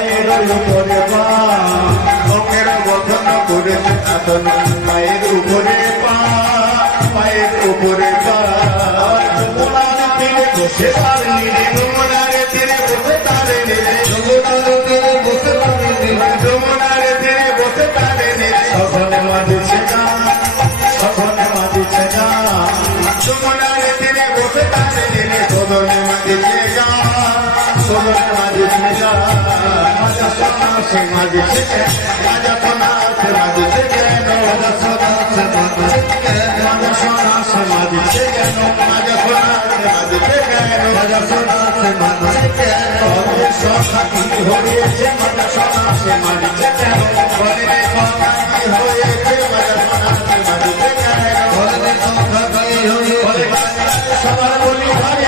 পায়ের উপরে পা অঙ্গের গঠন করেছে আতন পায়ের উপরে পা পায়ের উপরে পা যমুনার তীরে বসে তার নীরে যমুনার তীরে বসে তার নীরে যমুনার তীরে বসে তার নীরে যমুনার তীরে বসে তার নীরে সখনে মাঝিছে গান সখনে মাঝিছে গান যমুনার তীরে বসে তার নীরে সদনে মাঝিছে গান সদনে মাঝিছে গান মাজা সোনা সে মাঝিছে গান মাজা সোনা সে মাঝিছে গান মাজা সোনা সে মাঝিছে গান মাজা সোনা সে মাঝিছে গান মাজা সোনা সে মাঝিছে গান মাজা সোনা সে মাঝিছে গান বলে সখাকি হয়েছে মাজা সোনা সে মাঝিছে গান বলে সখাকি হয়েছে মাজা সোনা সে মাঝিছে গান বলে সখাকি হয়েছে বলে সবার বলি ভাই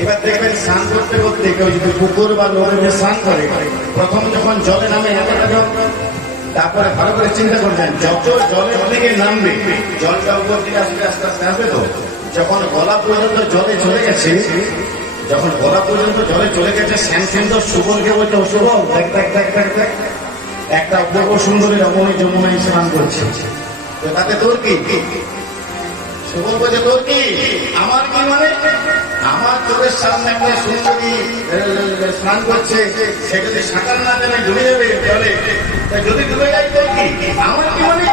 এবার দেখবেন স্নান করতে করতে কেউ যদি পুকুর বা নদীতে স্নান করে প্রথম যখন জলে নামে তারপরে ভালো করে চিন্তা করবেন যত জলের দিকে নামবে জলটা উপর দিকে আস্তে আস্তে আস্তে আসবে তো যখন গলা পর্যন্ত জলে চলে গেছে যখন গলা পর্যন্ত জলে চলে গেছে শ্যাম সুন্দর সুবলকে বলছে ও সুবল দেখ দেখ দেখ দেখ দেখ একটা অপূর্ব সুন্দরী রমণী যমুনায় স্নান করছে তাতে তোর কি সুবল বলছে তোর কি আমার কি মানে আমার চোখের সামনে একটা সুন্দরী স্নান করছে সে যদি সাঁতার না জানে ডুবে যাবে জলে যদি ডুবে যায় তোর কি আমার কি মানে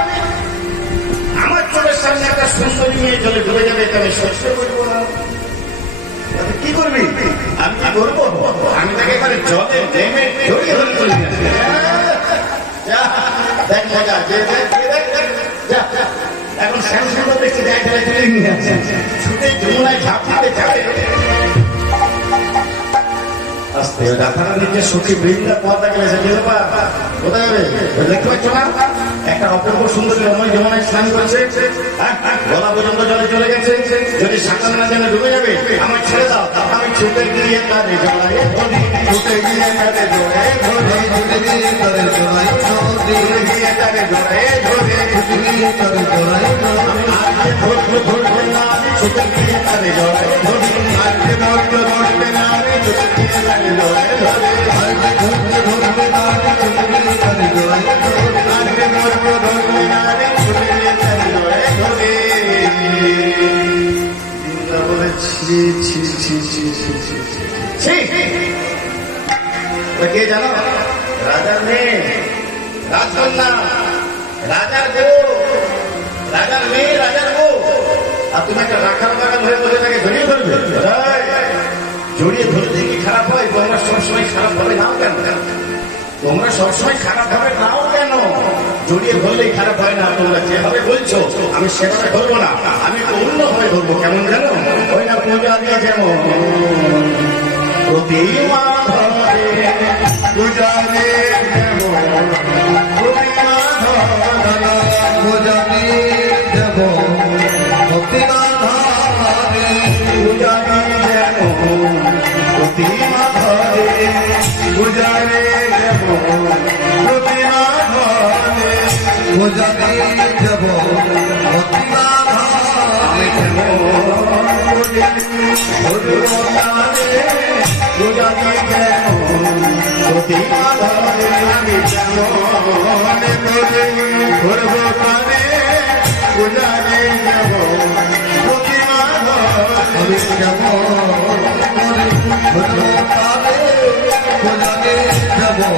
আমার চোখের সামনে একটা সুন্দরী মেয়ে জলে ডুবে যাবে তাহলে সহ্য করবো না কি করবি আমি কি করবো আমি তাকে এবারে জলে নেমে জড়িয়ে ধরে চলে গেছি দেখ মজা এখন শ্যামসুন্দর দেখছি নিয়ে আসছে ছুটে যমুনায় ঝাঁপ দিতে যাবে আস্তে রাধারানীকে সখী বৃন্দা পথা গেলেছে কোথায় যাবে দেখতে পাচ্ছ না একটা অপূর্ব সুন্দরী রমণী যমুনায় স্নান করছে গলা পর্যন্ত জলে চলে গেছে যদি সাঁতার না জানে ডুবে যাবে আমার ছেড়ে দাও আমি ছুটে গিয়ে তারে জড়াই ধরি ছুটে গিয়ে তারে জড়াই ধরি ছুটে গিয়ে তারে জড়াই ধরি গিয়ে তারে জড়াই ধরি ছুটে গিয়ে তারে জড়াই ধরি আজকে ধরবো ধরবো না আমি ছুটে গিয়ে তারে জড়াই ধরি আজকে ধরবো ধরবে না আমি ছুটে গিয়ে তারে জড়াই ধরি আজকে ধরবো ধরবে না আমি ছুটে গিয়ে তারে জড়াই ধরি আজকে ধরবো ধরবে না আমি ছুটে গিয়ে তারে জড়াই ধরি কে জানো রাজার মেয়ে রাজকন্যা রাজার বউ রাজার মেয়ে রাজার বউ আর তুমি একটা রাখাল বাগান হয়ে বলে তাকে জড়িয়ে ধরবে জড়িয়ে ধরতে কি খারাপ হয় তোমরা সবসময় খারাপ ভাবে নাও কেন তোমরা সবসময় খারাপ ভাবে নাও কেন জড়িয়ে ধরলেই খারাপ হয় না তোমরা যেভাবে বলছো আমি সেভাবে ধরবো না আমি অন্য ভাবে ধরবো কেমন জানো ওই না পূজা দিয়ে যেমন প্রতিমা ধরে পূজা দিয়ে যেমন প্রতিমা ধরে পূজা দিয়ে যেমন প্রতিমা ধরে পূজা দিয়ে যেমন প্রতিমা ধরে পূজা দিয়ে যেমন প্রতিমা ধরে পূজা দিয়ে যেমন প্রতিমা ধরে পূজা দিয়ে যেমন প্রতিমা ধরে আমি যেমন ধরবো তারে পূজা দিয়ে যেমন প্রতিমা ধরে যেমন ধরবো তারে পূজা দিয়ে যেমন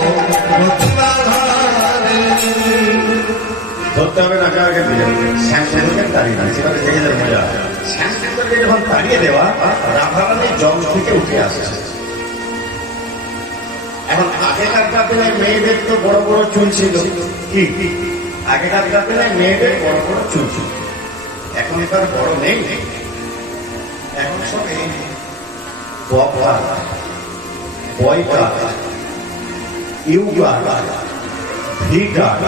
প্রতিমা ধরে ধরতে হবে না কাকে শ্যামসুন্দরকে তাড়িয়ে না সেখানে দেখে যাবে মজা শ্যামসুন্দরকে যখন তাড়িয়ে দেওয়া রাধারানী জল থেকে উঠে আসছে এখন আগেকার দিনে মেয়েদের তো বড় বড় চুল ছিল কি আগেকার দিনে মেয়েদের বড় বড় চুল ছিল এখন তার বড় নেই এখন সব বয়কার ইউকার ভিকার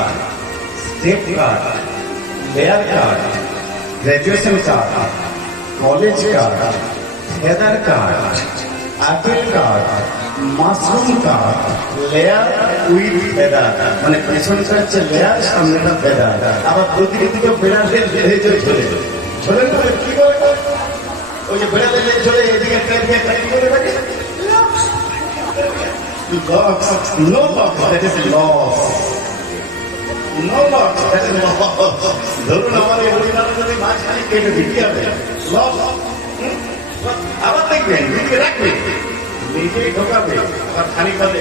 step cut layer cut graduation cut college cut feather cut appeal cut mushroom cut layer with feather, মানে পেছনটা হচ্ছে লেয়ার, সামনেটা ফেদার। আবার প্রতিদিকে বেড়ালের লেজ ঝোলে ঝোলে বলে কি বলে, ওই যে বেড়ালের লেজ ঝোলে এদিকে কি করে থাকে, no lock, that is loss, no lock, that is loss. ধরুন আমাদের হরিনাথ যদি মাঝখানে কেটে দিই কি হবে, লস। আবার দেখবেন নিজে রাখবে, নিজে ঢোকাবে, আবার খানিক বাদে